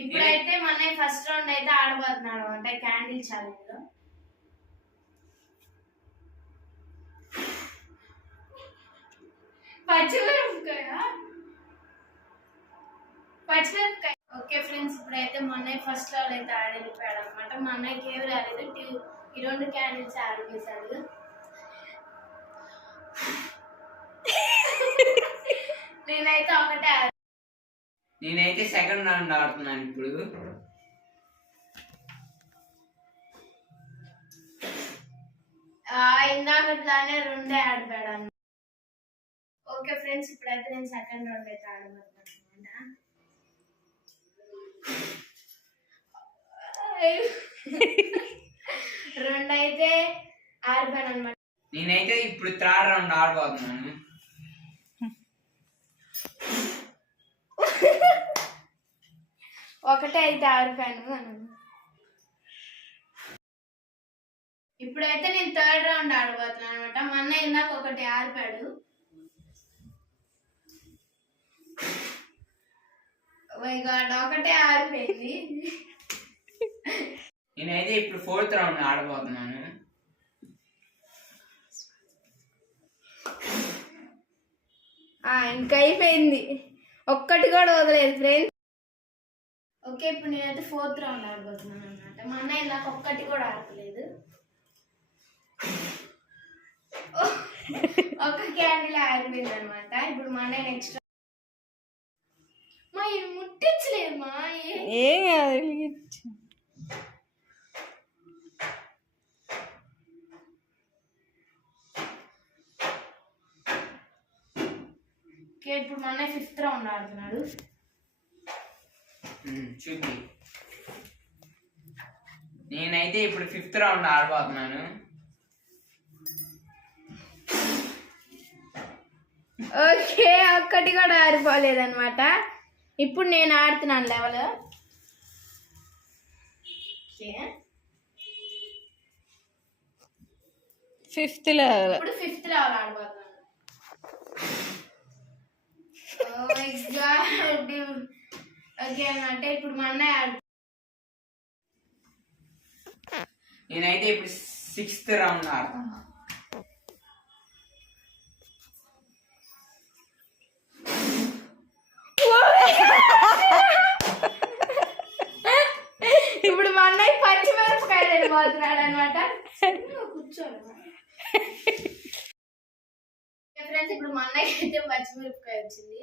ఇప్పుడైతే మన first round అయితే ఆడబోతున్నాడు అంటే క్యాండిల్ ఛాలెంజ్ లో. పచ్చిమిరపకాయ. ఓకే ఫ్రెండ్స్, ఇప్పుడైతే మా అన్నయ్య ఫస్ట్ లెవెల్ అయితే ఆడిపోయాడు అనమాట. మా అన్నయ్యకి ఏమి రాలేదు, ఈ 2 క్యాండిల్స్ ఆడిపేశాడు. నేనైతే సెకండ్ రౌండ్ ఆడుతున్నాను ఇప్పుడు. ఇందాకట్లానే 2 ఆడిపోయాడు అన్న. ఓకే ఫ్రెండ్స్, ఇప్పుడైతే నేను సెకండ్ రౌండ్ అయితే ఆడబోతున్నాను అనమాట. 2 అయితే ఆడిపోయాను అనమాట. నేనైతే ఇప్పుడు థర్డ్ రౌండ్ ఆడబోతున్నాను. ఒకటే అయితే ఆడిపోయాను అన్న. ఇప్పుడైతే నేను థర్డ్ రౌండ్ ఆడబోతున్నాను అనమాట. మా అన్నయ్య ఇందాక ఒకటి ఆడిపాడు. ఒకటే ఆడిపోయింది. నేనైతే ఇప్పుడు ఫోర్త్ రౌండ్ ఆడబోతున్నాను. ఇంకా అయిపోయింది, ఒక్కటి కూడా వదలేదు ఫ్రెండ్స్. ఓకే, ఇప్పుడు నేనైతే ఫోర్త్ రౌండ్ ఆడబోతున్నాను అనమాట. మా అన్నయ్య నాకు ఒక్కటి కూడా ఆడలేదు. ఒక క్యాండిల్ ఆడిపోయింది అనమాట. ఇప్పుడు మా అన్నయ్య నెక్స్ట్ మా ఇది ముట్టించలేదు మా ఏం కాదు. ఓకే, ఇప్పుడు మా అన్నయ్య ఫిఫ్త్ రౌండ్ ఆడుతున్నాడు. చూపి. నేనైతే ఇప్పుడు ఫిఫ్త్ రౌండ్ ఆడబోతున్నాను. ఓకే, ఒక్కటి కూడా ఆడిపోలేదన్నమాట. ఇప్పుడు నేను ఆడుతున్నాను లెవెల్. Fifth level. ఇప్పుడు ఫిఫ్త్ లెవెల్ ఆడబోతున్నాను. ఓకే అంటే ఇప్పుడు మా అన్నయ్య నేనైతే ఇప్పుడు సిక్స్త్ రౌండ్ ఆడతాను. ఇప్పుడు మా అన్నయ్య పచ్చిమిరపకాయలు వెళ్ళిపోతున్నాడు అనమాట. కూర్చోండి ఫ్రెండ్స్, ఇప్పుడు మా అన్నయ్య అయితే పచ్చిమిరపకాయ వచ్చింది.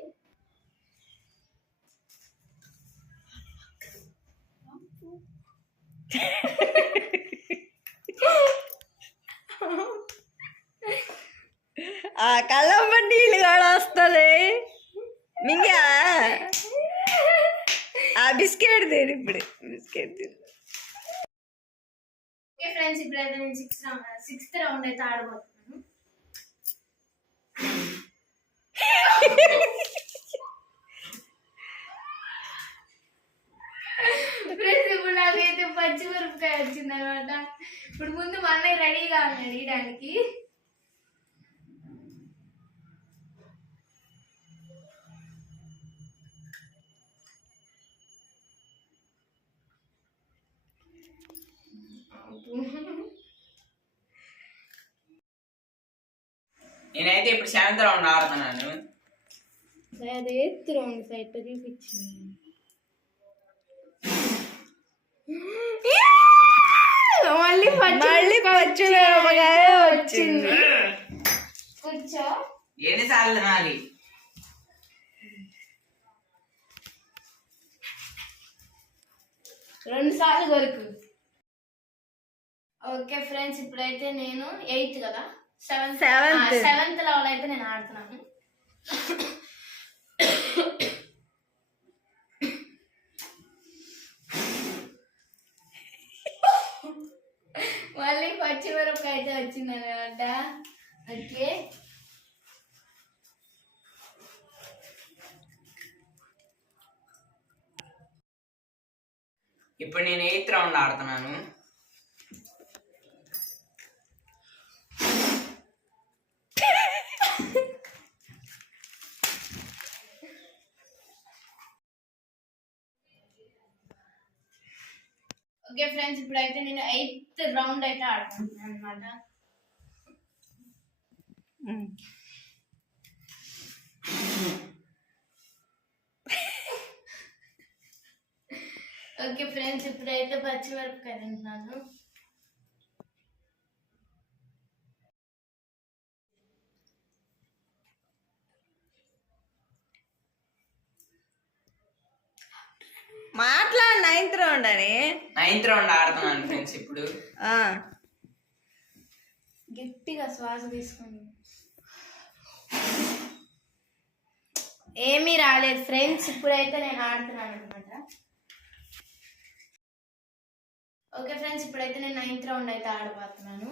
ఆ కళ్ళమ్మ నీళ్ళు కూడా వస్తుంది. మింగా ఆ బిస్కెట్ తిని ఇప్పుడు బిస్కెట్ తిని. ఓకే ఫ్రెండ్స్, ఇప్పుడైతే నేను సిక్స్త్ రౌండ్ అయితే ఆడబోతున్నాను. ఫ్రెండ్స్, ఇప్పుడు నాకైతే పచ్చిమిరపకాయ వచ్చింది అనమాట. ఇప్పుడు ముందు మా అన్నయ్య రెడీగా ఉన్నాడు ఇయడానికి. నేనైతే ఇప్పుడు సెవెంత్ రౌండ్ ఆడుతున్నాను. ఎయిత్ రౌండ్ సైట్ చూపించింది. మళ్ళీ పచ్చిమిరపకాయ వచ్చింది. కూర్చో. ఎన్నిసార్లు తినాలి? రెండు సార్లు కొరకు. ఓకే ఫ్రెండ్స్, ఇప్పుడైతే నేను 8th కదా, సెవెంత్ లెవెల్ అయితే నేను ఆడుతున్నాను. మళ్ళీ పచ్చిమిరపకాయ అయితే వచ్చింది అనమాట. ఓకే, ఇప్పుడు నేను 8th రౌండ్ ఆడుతున్నాను. ఓకే ఫ్రెండ్స్, ఇప్పుడైతే నేను 8th రౌండ్ అయితే ఆడుకుంటున్నాను అనమాట. ఓకే ఫ్రెండ్స్, ఇప్పుడైతే పచ్చిమిరపకాయలు తింటున్నాను. మాట్లాడు 9th రౌండ్ అని. 9th రౌండ్ ఆడుతున్నాను ఫ్రెండ్స్ ఇప్పుడు. గట్టిగా శ్వాస తీసుకోండి. ఏమీ రాలేదు ఫ్రెండ్స్, ఇప్పుడైతే నేను ఆడుతున్నాను అనమాట. ఓకే ఫ్రెండ్స్, ఇప్పుడైతే నేను 9th రౌండ్ అయితే ఆడబోతున్నాను.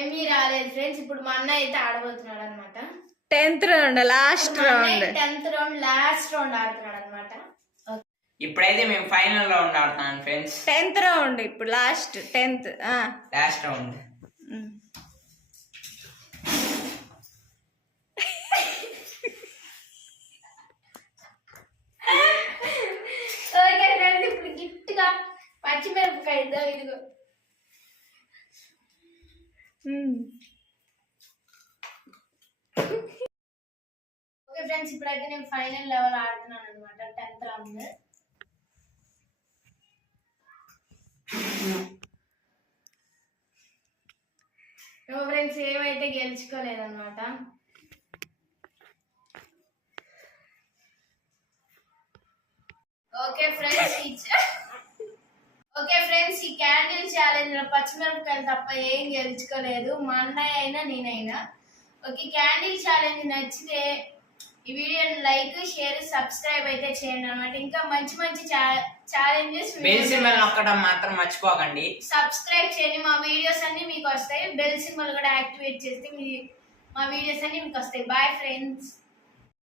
ఏమీ రాలేదు ఫ్రెండ్స్, ఇప్పుడు మా అన్న అయితే ఆడబోతున్నాడు అనమాట. 10th round last round. 10th round last round ఆడుతున్నాడు అనమాట. ఇప్పుడైతే మేము ఫైనల్ రౌండ్ ఆడుతున్నాను ఫ్రెండ్స్. 10th రౌండ్ ఇప్పుడు last 10th. Last round. Okay friends, ఇప్పుడు గిఫ్ట్గా పచ్చిమిరపకాయ ఇదిగో. ఓకే ఫ్రెండ్స్, ఇప్పుడైతే నేను ఫైనల్ లెవెల్ ఆడుతున్నాను అనమాట. 10th round. ఫ్రెండ్స్ ఏమైతే గెలుచుకోలేదన్నమాట. ఓకే ఫ్రెండ్స్, ఈ క్యాండిల్ ఛాలెంజ్ లో పచ్చిమిరపకాయలు తప్ప ఏం గెలుచుకోలేదు, మా అన్నయ్య అయినా నేనైనా. ఓకే, క్యాండిల్ ఛాలెంజ్ నచ్చితే ఈ వీడియోని లైక్, షేర్, సబ్స్క్రైబ్ అయితే చేయండి అనమాట. ఇంకా మంచి మంచి ఛాలెంజెస్ బెల్ సింబల్ నొక్కడం మాత్రం మర్చిపోకండి. సబ్స్క్రైబ్ చేయండి, మా వీడియోస్ అన్ని మీకు వస్తాయి. బెల్ సింబల్ కూడా యాక్టివేట్ చేస్తే మా వీడియోస్ అన్ని మీకు వస్తాయి. Bye friends.